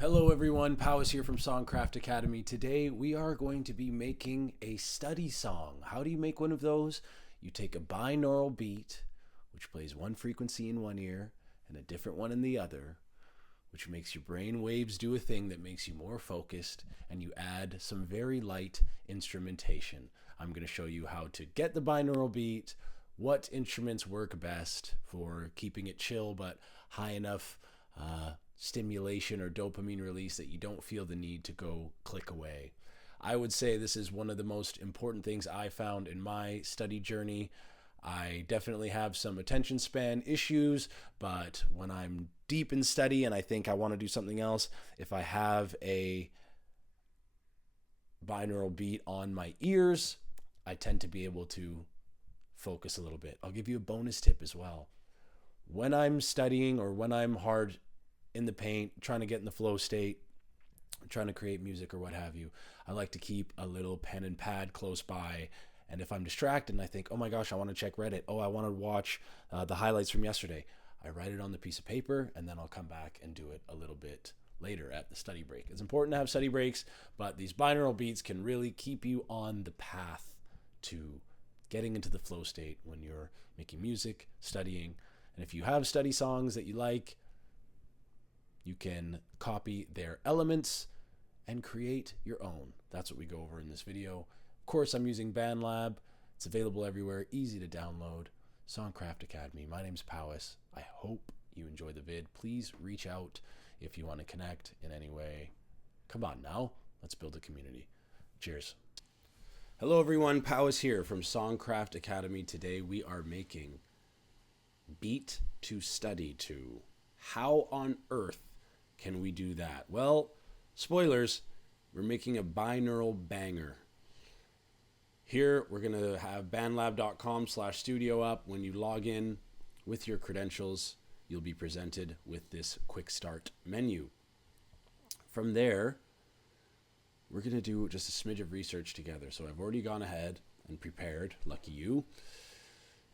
Hello everyone, Powis here from Songcraft Academy. Today we are going to be making a study song. How do you make one of those? You take a binaural beat, which plays one frequency in one ear and a different one in the other, which makes your brain waves do a thing that makes you more focused, and you add some very light instrumentation. I'm going to show you how to get the binaural beat, what instruments work best for keeping it chill but high enough stimulation or dopamine release that you don't feel the need to go click away. I would say this is one of the most important things I found in my study journey. I definitely have some attention span issues, but when I'm deep in study and I think I want to do something else, if I have a binaural beat on my ears, I tend to be able to focus a little bit. I'll give you a bonus tip as well. When I'm studying or when I'm hard in the paint, trying to get in the flow state, trying to create music or what have you, I like to keep a little pen and pad close by. And if I'm distracted and I think, oh my gosh, I want to check Reddit, I want to watch the highlights from yesterday, I write it on the piece of paper and then I'll come back and do it a little bit later at the study break. It's important to have study breaks, but these binaural beats can really keep you on the path to getting into the flow state when you're making music, studying. And if you have study songs that you like, you can copy their elements and create your own. That's what we go over in this video. Of course, I'm using BandLab. It's available everywhere, easy to download. Songcraft Academy. My name's Powis. I hope you enjoy the vid. Please reach out if you want to connect in any way. Come on now, let's build a community. Cheers. Hello everyone, Powis here from Songcraft Academy. Today we are making Beat to Study To. How on earth can we do that? Well, spoilers, we're making a binaural banger. Here, we're going to have bandlab.com/studio up. When you log in with your credentials, you'll be presented with this quick start menu. From there, we're going to do just a smidge of research together. So I've already gone ahead and prepared, lucky you,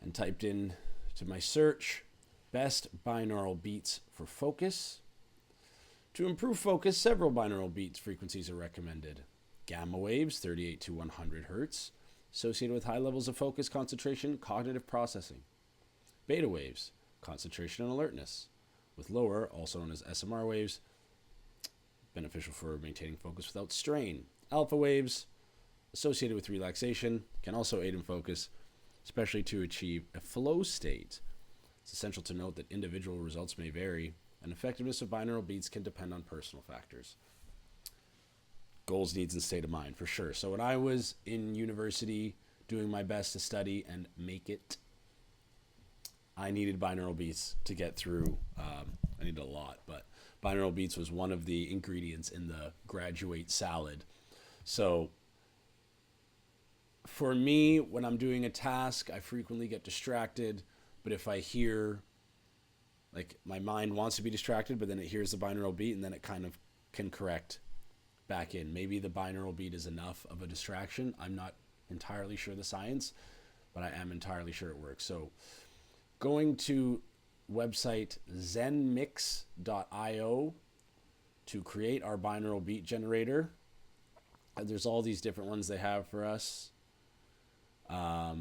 and typed in to my search, best binaural beats for focus. To improve focus, several binaural beats frequencies are recommended. Gamma waves, 38 to 100 hertz, associated with high levels of focus, concentration, cognitive processing. Beta waves, concentration and alertness, with lower, also known as SMR waves, beneficial for maintaining focus without strain. Alpha waves, associated with relaxation, can also aid in focus, especially to achieve a flow state. It's essential to note that individual results may vary, and effectiveness of binaural beats can depend on personal factors. Goals, needs, and state of mind, for sure. So when I was in university doing my best to study and make it, I needed binaural beats to get through. I needed a lot, but binaural beats was one of the ingredients in the graduate salad. So for me, when I'm doing a task, I frequently get distracted, but if I hear, like, my mind wants to be distracted, but then it hears the binaural beat and then it kind of can correct back in. Maybe the binaural beat is enough of a distraction. I'm not entirely sure the science, but I am entirely sure it works. So going to website zenmix.io to create our binaural beat generator. There's all these different ones they have for us that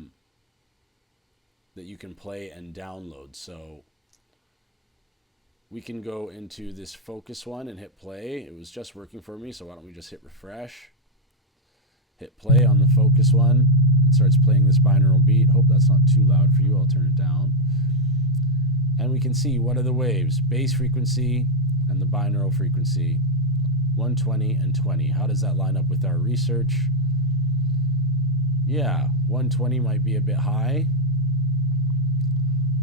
you can play and download. So we can go into this focus one and hit play. It was just working for me, so why don't we just hit refresh. Hit play on the focus one. It starts playing this binaural beat. Hope that's not too loud for you. I'll turn it down. And we can see what are the waves. Bass frequency and the binaural frequency. 120 and 20. How does that line up with our research? Yeah, 120 might be a bit high.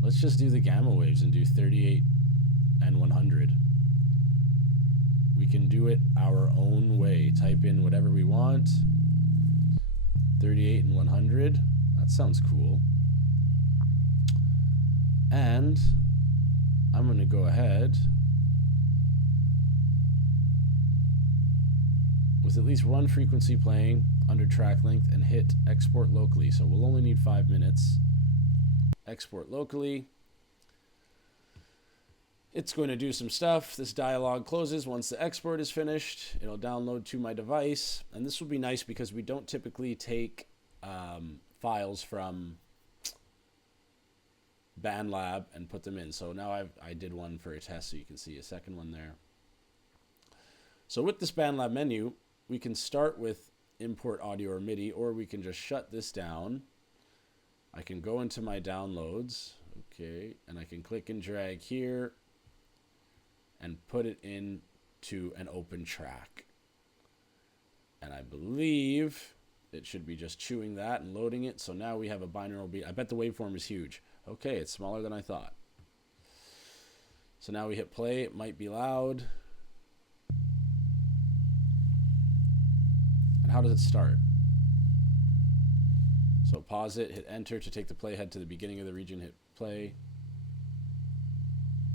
Let's just do the gamma waves and do 38 and 100. We can do it our own way. Type in whatever we want. 38 and 100. That sounds cool. And I'm going to go ahead with at least one frequency playing under track length and hit export locally. So we'll only need 5 minutes. Export locally. It's going to do some stuff. This dialog closes. Once the export is finished, it'll download to my device. And this will be nice because we don't typically take files from BandLab and put them in. So now I did one for a test, so you can see a second one there. So with this BandLab menu, we can start with import audio or MIDI, or we can just shut this down. I can go into my downloads, okay, and I can click and drag here and put it into an open track. And I believe it should be just chewing that and loading it. So now we have a binaural beat. I bet the waveform is huge. Okay, it's smaller than I thought. So now we hit play. It might be loud. And how does it start? So pause it, hit enter to take the playhead to the beginning of the region, hit play.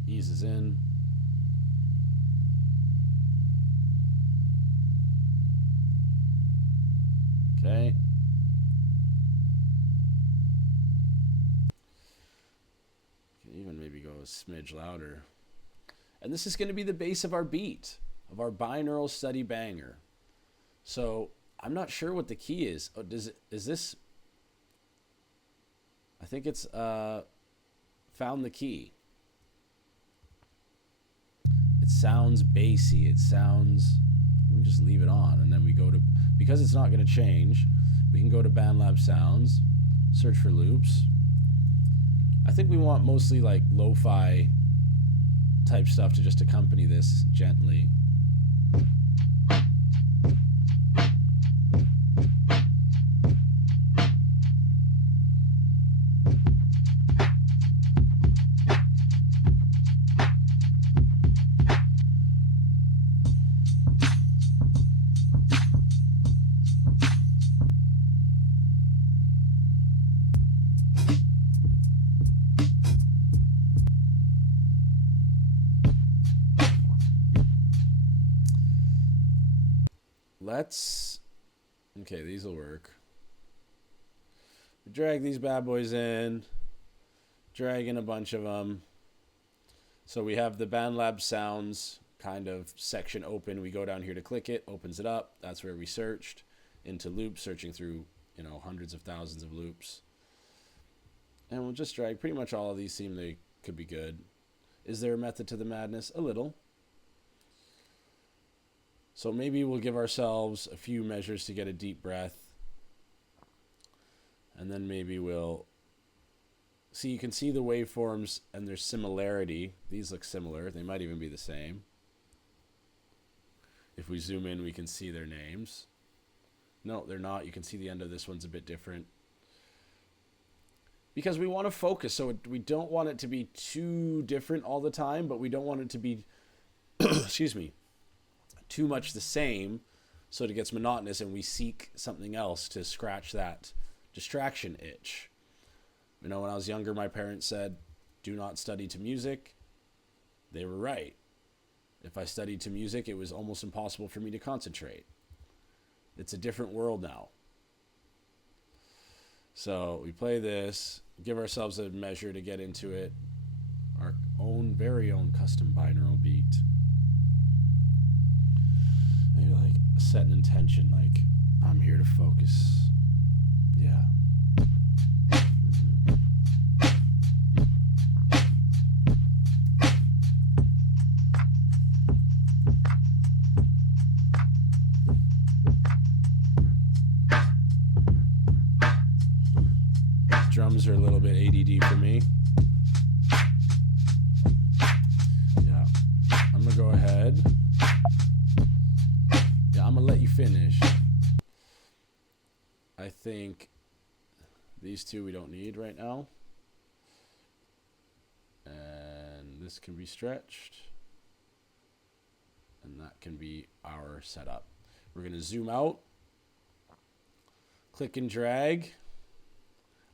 Eases in. Okay. Can even maybe go a smidge louder. And this is going to be the base of our beat, of our binaural study banger. So I'm not sure what the key is. Oh, is this? I think it's found the key. It sounds bassy. It sounds. We just leave it on, and then we go to, because it's not going to change, we can go to BandLab Sounds, search for loops. I think we want mostly like lo-fi type stuff to just accompany this gently. Okay, these will work. Drag these bad boys in, drag in a bunch of them. So we have the BandLab Sounds kind of section open. We go down here to click it, opens it up. That's where we searched into loops, searching through, hundreds of thousands of loops. And we'll just drag. Pretty much all of these seem they could be good. Is there a method to the madness? A little. So maybe we'll give ourselves a few measures to get a deep breath. And then maybe we'll see, you can see the waveforms and their similarity. These look similar. They might even be the same. If we zoom in, we can see their names. No, they're not. You can see the end of this one's a bit different. Because we want to focus. So we don't want it to be too different all the time, but we don't want it to be, excuse me, too much the same, so it gets monotonous and we seek something else to scratch that distraction itch. When I was younger, my parents said, do not study to music. They were right. If I studied to music, it was almost impossible for me to concentrate. It's a different world now. So we play this, give ourselves a measure to get into it, our own, very own custom binaural beat. Maybe like set an intention, like I'm here to focus. Yeah. Drums are a little bit ADD for me. Yeah. I'm gonna go ahead. I'm gonna let you finish. I think these two we don't need right now. And this can be stretched. And that can be our setup. We're gonna zoom out. Click and drag.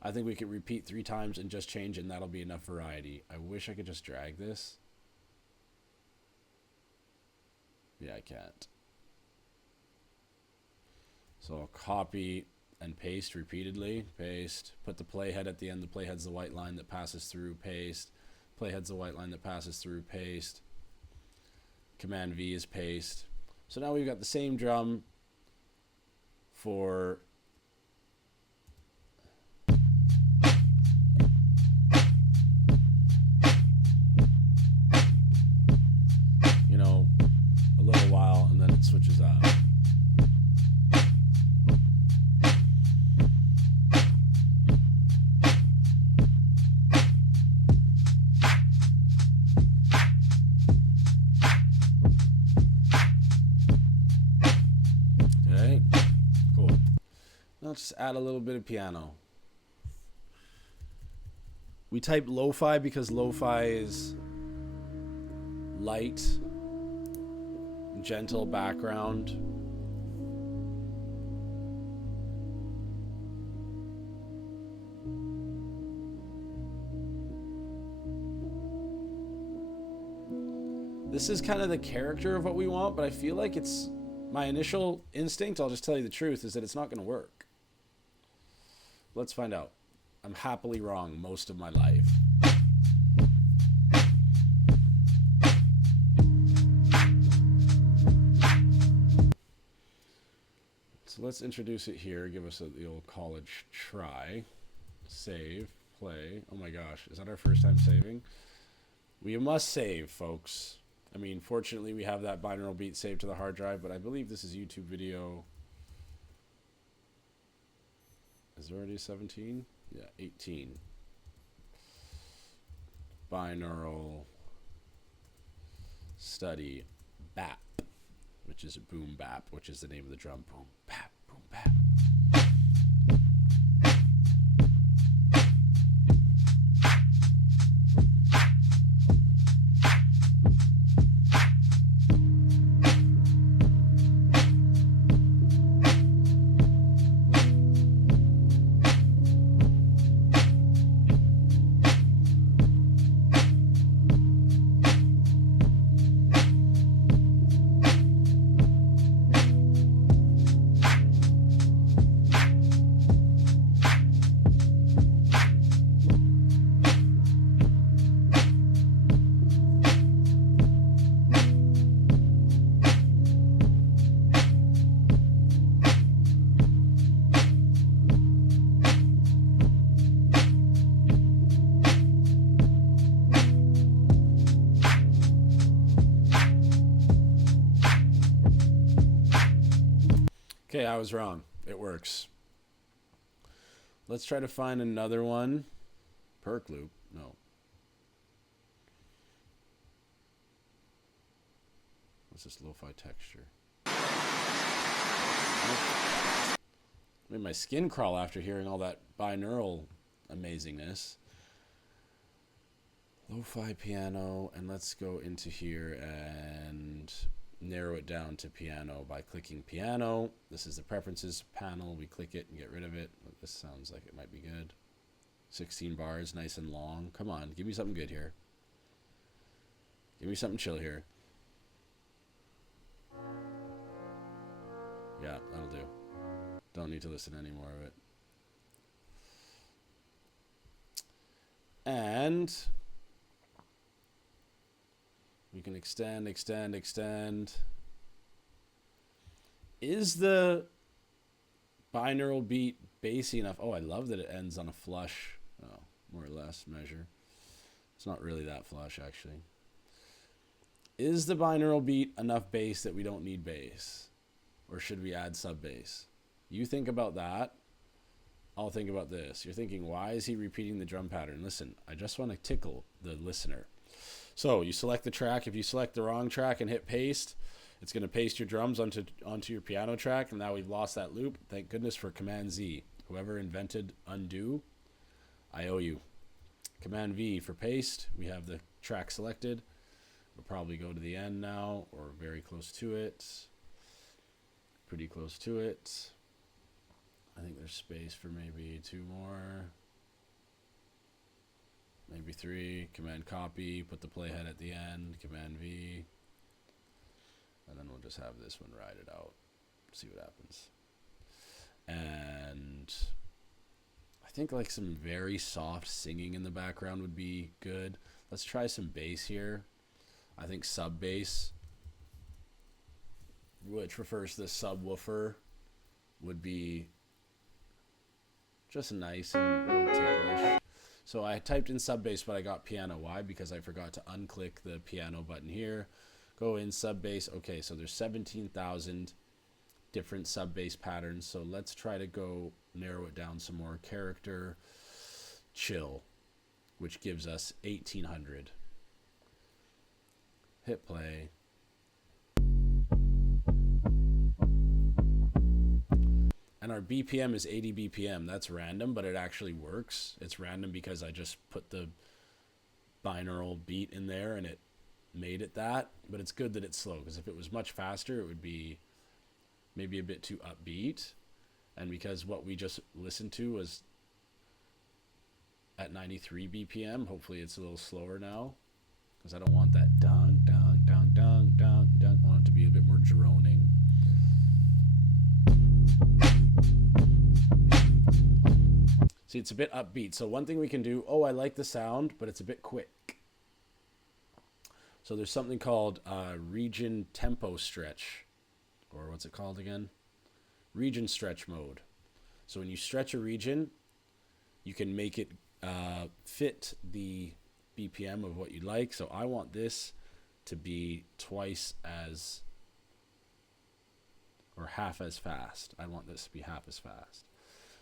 I think we could repeat 3 times and just change, and that'll be enough variety. I wish I could just drag this. Yeah, I can't. So I'll copy and paste repeatedly. Paste. Put the playhead at the end. The playhead's the white line that passes through. Paste. Playhead's the white line that passes through, paste. Command V is paste. So now we've got the same drum for a little while, and then it switches out. Okay, cool. Now let's just add a little bit of piano. We type lo-fi because lo-fi is light, gentle background. This is kind of the character of what we want, but I feel like it's my initial instinct, I'll just tell you the truth, is that it's not going to work. Let's find out. I'm happily wrong most of my life. So let's introduce it here. Give us the old college try. Save. Play. Oh my gosh. Is that our first time saving? We must save, folks. I mean, fortunately, we have that binaural beat saved to the hard drive, but I believe this is YouTube video. Is there already 17? Yeah, 18. Binaural study bap, which is boom bap, which is the name of the drum. Boom bap, boom bap. Okay, I was wrong. It works. Let's try to find another one. Perk loop. No. What's this lo-fi texture? Made my skin crawl after hearing all that binaural amazingness. Lo-fi piano, and let's go into here and narrow it down to piano by clicking piano. This is the preferences panel. We click it and get rid of it. This sounds like it might be good. 16 bars, nice and long. Come on, give me something good here. Give me something chill here. Yeah, that'll do. Don't need to listen to any more of it. And we can extend. Is the binaural beat bassy enough? Oh, I love that it ends on a flush, more or less, measure. It's not really that flush, actually. Is the binaural beat enough bass that we don't need bass? Or should we add sub bass? You think about that. I'll think about this. You're thinking, why is he repeating the drum pattern? Listen, I just want to tickle the listener. So you select the track. If you select the wrong track and hit paste, it's going to paste your drums onto your piano track. And now we've lost that loop. Thank goodness for Command Z. Whoever invented undo, I owe you. Command V for paste. We have the track selected. We'll probably go to the end now, or very close to it. Pretty close to it. I think there's space for maybe 2 more. Maybe 3. Command copy, put the playhead at the end. Command V. And then we'll just have this one ride it out. See what happens. And I think like some very soft singing in the background would be good. Let's try some bass here. I think sub bass, which refers to the subwoofer, would be just nice and real ticklish. So I typed in sub bass, but I got piano. Why? Because I forgot to unclick the piano button here. Go in sub bass. Okay, so there's 17,000 different sub bass patterns. So let's try to go narrow it down some more. Character, chill, which gives us 1,800. Hit play. And our BPM is 80 BPM. That's random, but it actually works. It's random because I just put the binaural beat in there and it made it that. But it's good that it's slow, because if it was much faster, it would be maybe a bit too upbeat. And because what we just listened to was at 93 BPM, hopefully it's a little slower now, because I don't want that dun, dun, dun, dun, dun, dun. I want it to be a bit more droning. See, it's a bit upbeat. So one thing we can do, I like the sound, but it's a bit quick. So there's something called region tempo stretch, or what's it called again? Region stretch mode. So when you stretch a region, you can make it fit the BPM of what you like. So I want this to be twice as, or half as fast. I want this to be half as fast.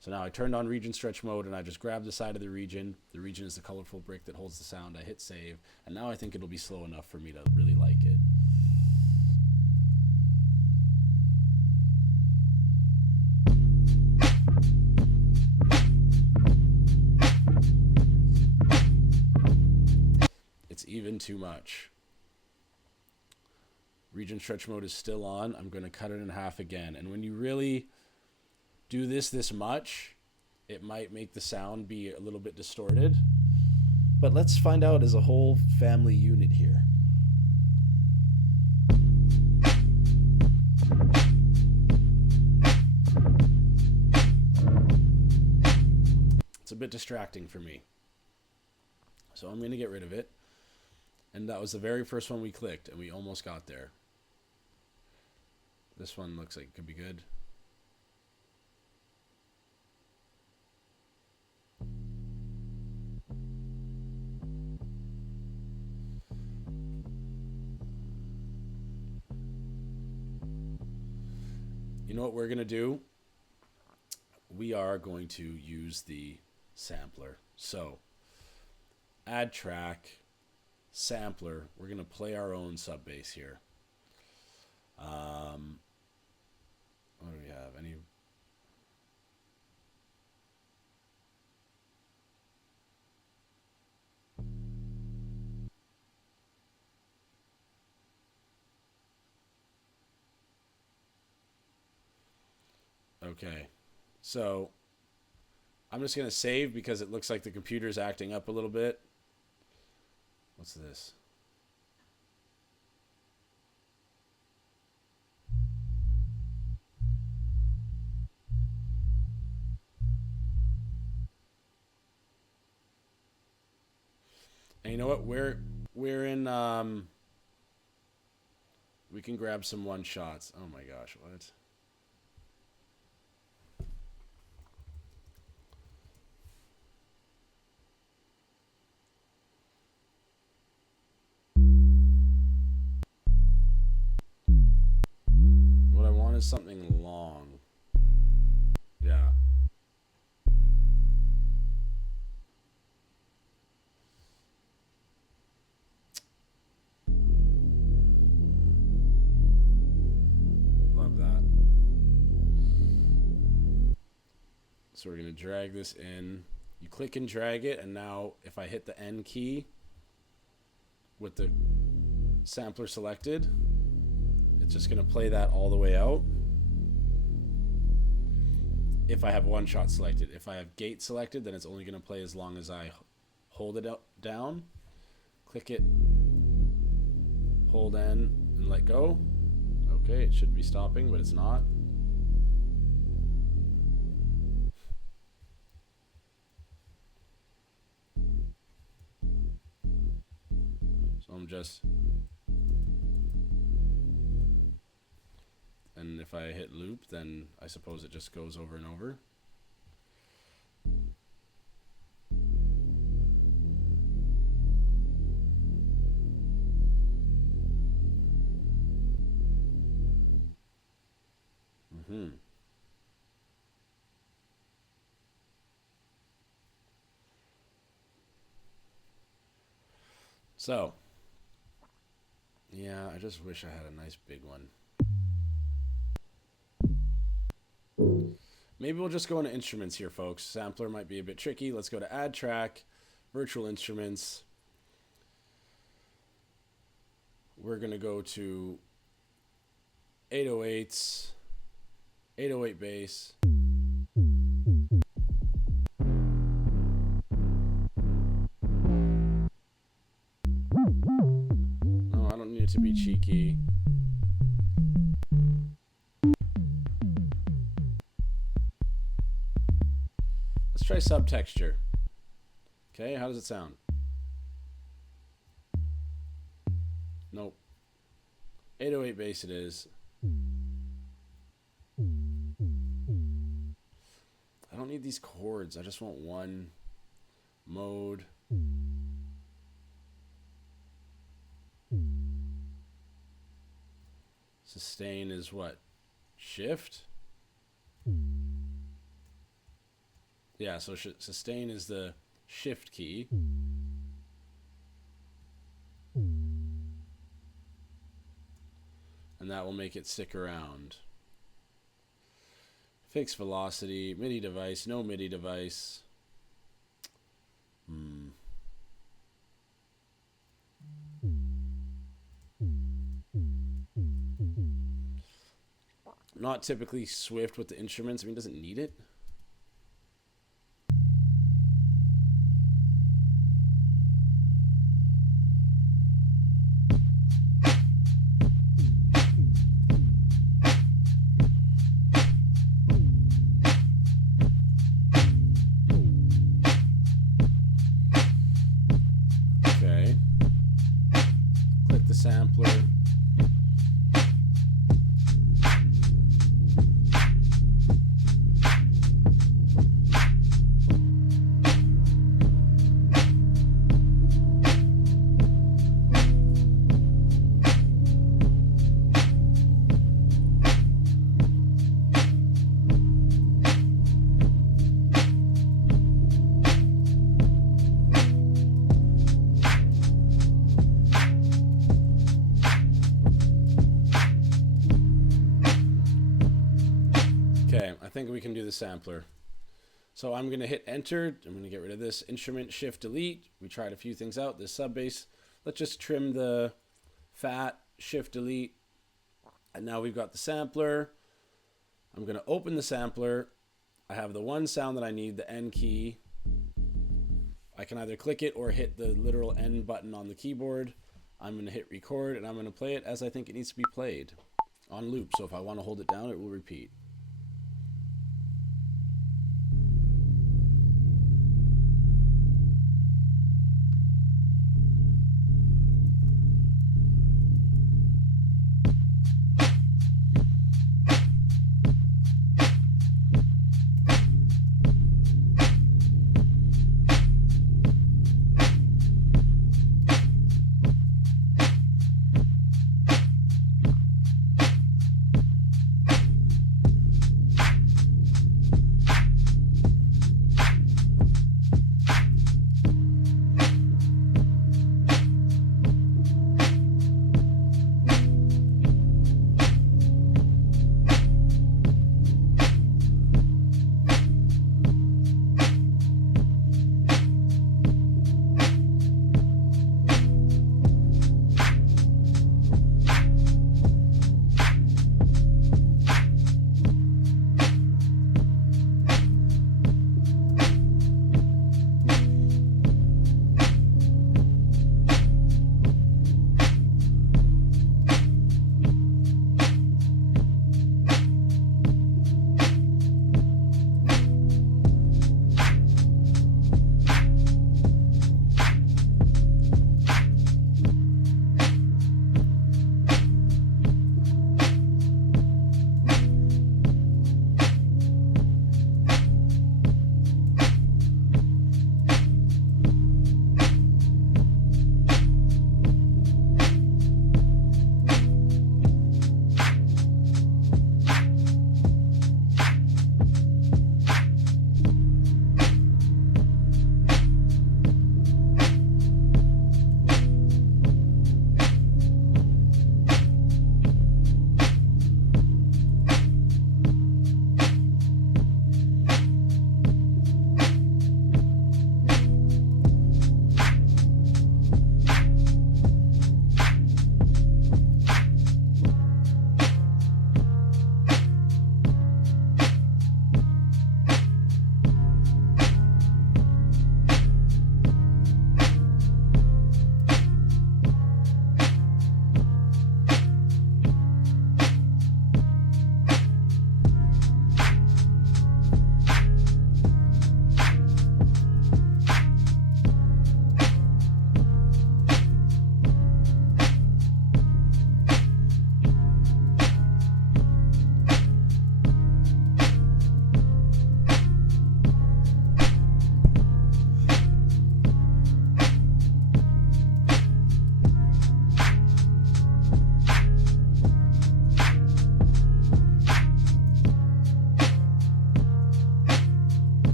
So now I turned on region stretch mode and I just grabbed the side of the region. The region is the colorful brick that holds the sound. I hit save, and now I think it'll be slow enough for me to really like it. It's even too much. Region stretch mode is still on. I'm going to cut it in half again. And when you really do this much, it might make the sound be a little bit distorted. But let's find out as a whole family unit here. It's a bit distracting for me, so I'm going to get rid of it. And that was the very first one we clicked, and we almost got there. This one looks like it could be good. You know what we're going to do? We are going to use the sampler. So, add track, sampler. We're going to play our own sub bass here. What do we have? Any? Okay, so I'm just going to save because it looks like the computer's acting up a little bit. What's this? And you know what? We're in we can grab some one shots. Oh my gosh, what? What I want is something long. Yeah. Love that. So we're going to drag this in. You click and drag it, and now if I hit the N key with the sampler selected, it's just going to play that all the way out. If I have one shot selected. If I have gate selected, then it's only going to play as long as I hold it down. Click it, hold N, and let go. Okay, it should be stopping, but it's not. just... And if I hit loop, then I suppose it just goes over and over. So, yeah, I just wish I had a nice big one. Maybe we'll just go into instruments here, folks. Sampler might be a bit tricky. Let's go to add track, virtual instruments. We're going to go to 808s, 808 bass. No, I don't need it to be cheeky. Let's try subtexture. Okay, how does it sound? Nope. 808 bass it is. I don't need these chords. I just want one mode. Sustain is what? Shift? Yeah, so sustain is the shift key. And that will make it stick around. Fixed velocity, MIDI device, no MIDI device. Not typically swift with the instruments. I mean, doesn't need it. Okay. Click the sampler. I think we can do the sampler. So I'm going to hit enter. I'm going to get rid of this instrument, shift, delete. We tried a few things out. This sub bass. Let's just trim the fat, shift, delete. And now we've got the sampler. I'm going to open the sampler. I have the one sound that I need, the N key. I can either click it or hit the literal N button on the keyboard. I'm going to hit record and I'm going to play it as I think it needs to be played on loop. So if I want to hold it down, it will repeat.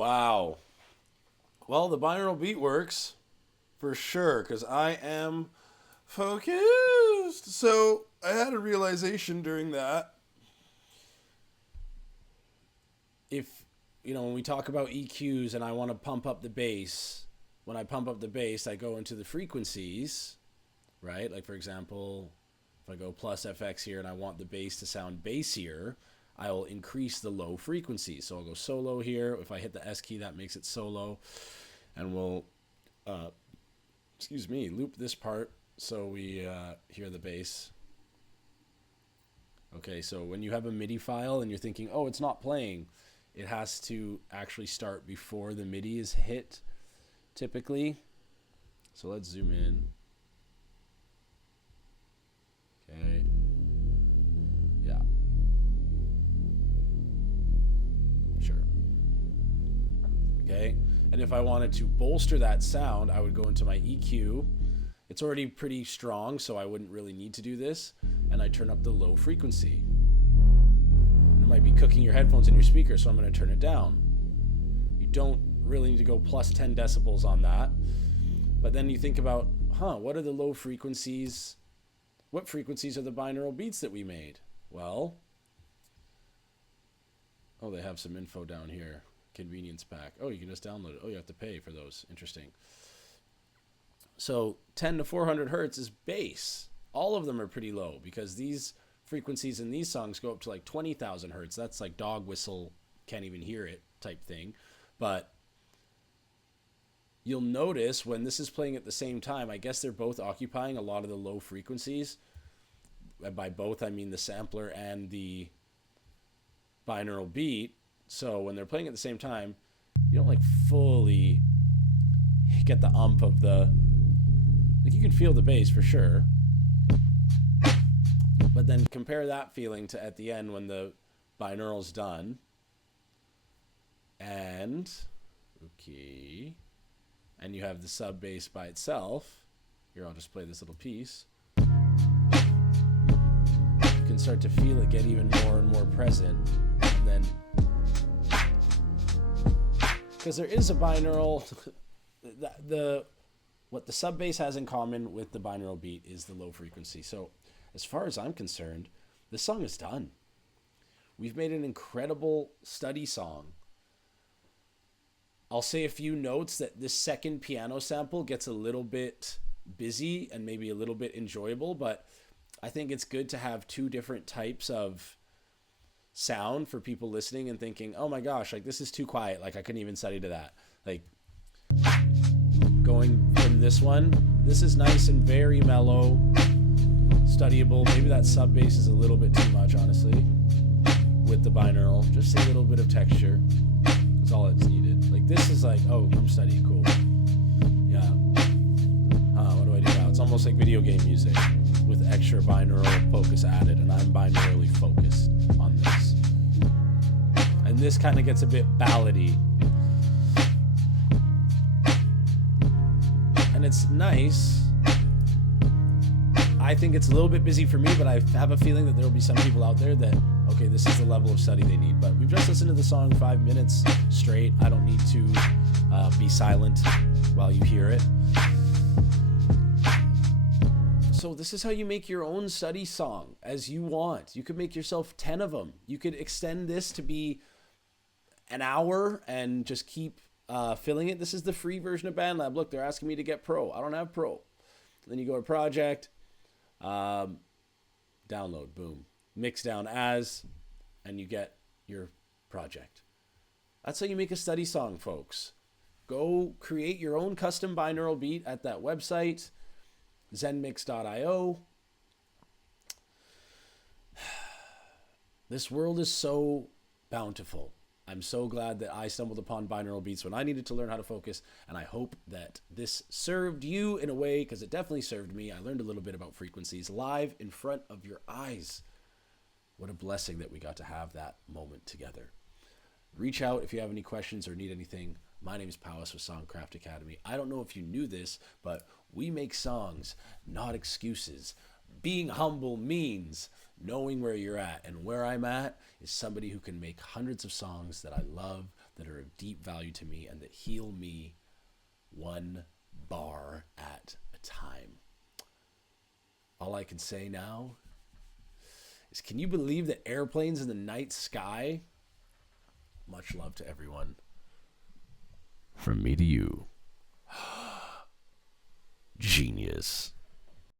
Wow. Well, the binaural beat works for sure because I am focused. So I had a realization during that. If, when we talk about EQs and I want to pump up the bass, when I pump up the bass, I go into the frequencies, right? Like, for example, if I go plus FX here and I want the bass to sound bassier, I will increase the low frequency. So I'll go solo here. If I hit the S key, that makes it solo. And we'll, loop this part so we hear the bass. Okay, so when you have a MIDI file and you're thinking, oh, it's not playing, it has to actually start before the MIDI is hit, typically. So let's zoom in. Okay. Yeah. Sure. Okay. And if I wanted to bolster that sound, I would go into my EQ. It's already pretty strong, so I wouldn't really need to do this. And I turn up the low frequency. And it might be cooking your headphones in your speaker, so I'm going to turn it down. You don't really need to go plus 10 decibels on that. But then you think about, what are the low frequencies? What frequencies are the binaural beats that we made? Well, they have some info down here. Convenience pack. Oh, you can just download it. Oh, you have to pay for those. Interesting. So 10 to 400 hertz is bass. All of them are pretty low because these frequencies in these songs go up to like 20,000 hertz. That's like dog whistle, can't even hear it type thing. But you'll notice when this is playing at the same time, I guess they're both occupying a lot of the low frequencies. And by both, I mean the sampler and the binaural beat. So when they're playing at the same time, you don't like fully get the ump of the, like you can feel the bass for sure. But then compare that feeling to at the end when the binaural's done. And, okay. And you have the sub bass by itself. Here, I'll just play this little piece. You can start to feel it get even more and more present. And then, because there is a binaural, what the sub bass has in common with the binaural beat is the low frequency. So as far as I'm concerned, this song is done. We've made an incredible study song. I'll say a few notes that this second piano sample gets a little bit busy and maybe a little bit enjoyable, but I think it's good to have two different types of sound for people listening and thinking, oh my gosh, like this is too quiet. Like I couldn't even study to that. Like going from this one, this is nice and very mellow, studyable. Maybe that sub bass is a little bit too much, honestly, with the binaural. Just a little bit of texture. That's all it's needed. Like this is like, oh, I'm studying, cool. Yeah. What do I do now? It's almost like video game music with extra binaural focus added, and I'm binaurally focused on this. And this kind of gets a bit ballady. And it's nice. I think it's a little bit busy for me, but I have a feeling that there will be some people out there that, okay, this is the level of study they need. But we've just listened to the song 5 minutes straight. I don't need to be silent while you hear it. So this is how you make your own study song as you want. You could make yourself 10 of them. You could extend this to be an hour and just keep filling it. This is the free version of BandLab. Look, they're asking me to get Pro. I don't have Pro. Then you go to Project, download, boom. Mix down as, and you get your project. That's how you make a study song, folks. Go create your own custom binaural beat at that website, zenmix.io. This world is so bountiful. I'm so glad that I stumbled upon binaural beats when I needed to learn how to focus, and I hope that this served you in a way, because it definitely served me. I learned a little bit about frequencies live in front of your eyes. What a blessing that we got to have that moment together. Reach out if you have any questions or need anything. My name is Powis with Songcraft Academy. I don't know if you knew this, but we make songs, not excuses. Being humble means knowing where you're at, and where I'm at is somebody who can make hundreds of songs that I love, that are of deep value to me and that heal me one bar at a time. All I can say now is, can you believe that airplanes in the night sky? Much love to everyone. From me to you. Genius.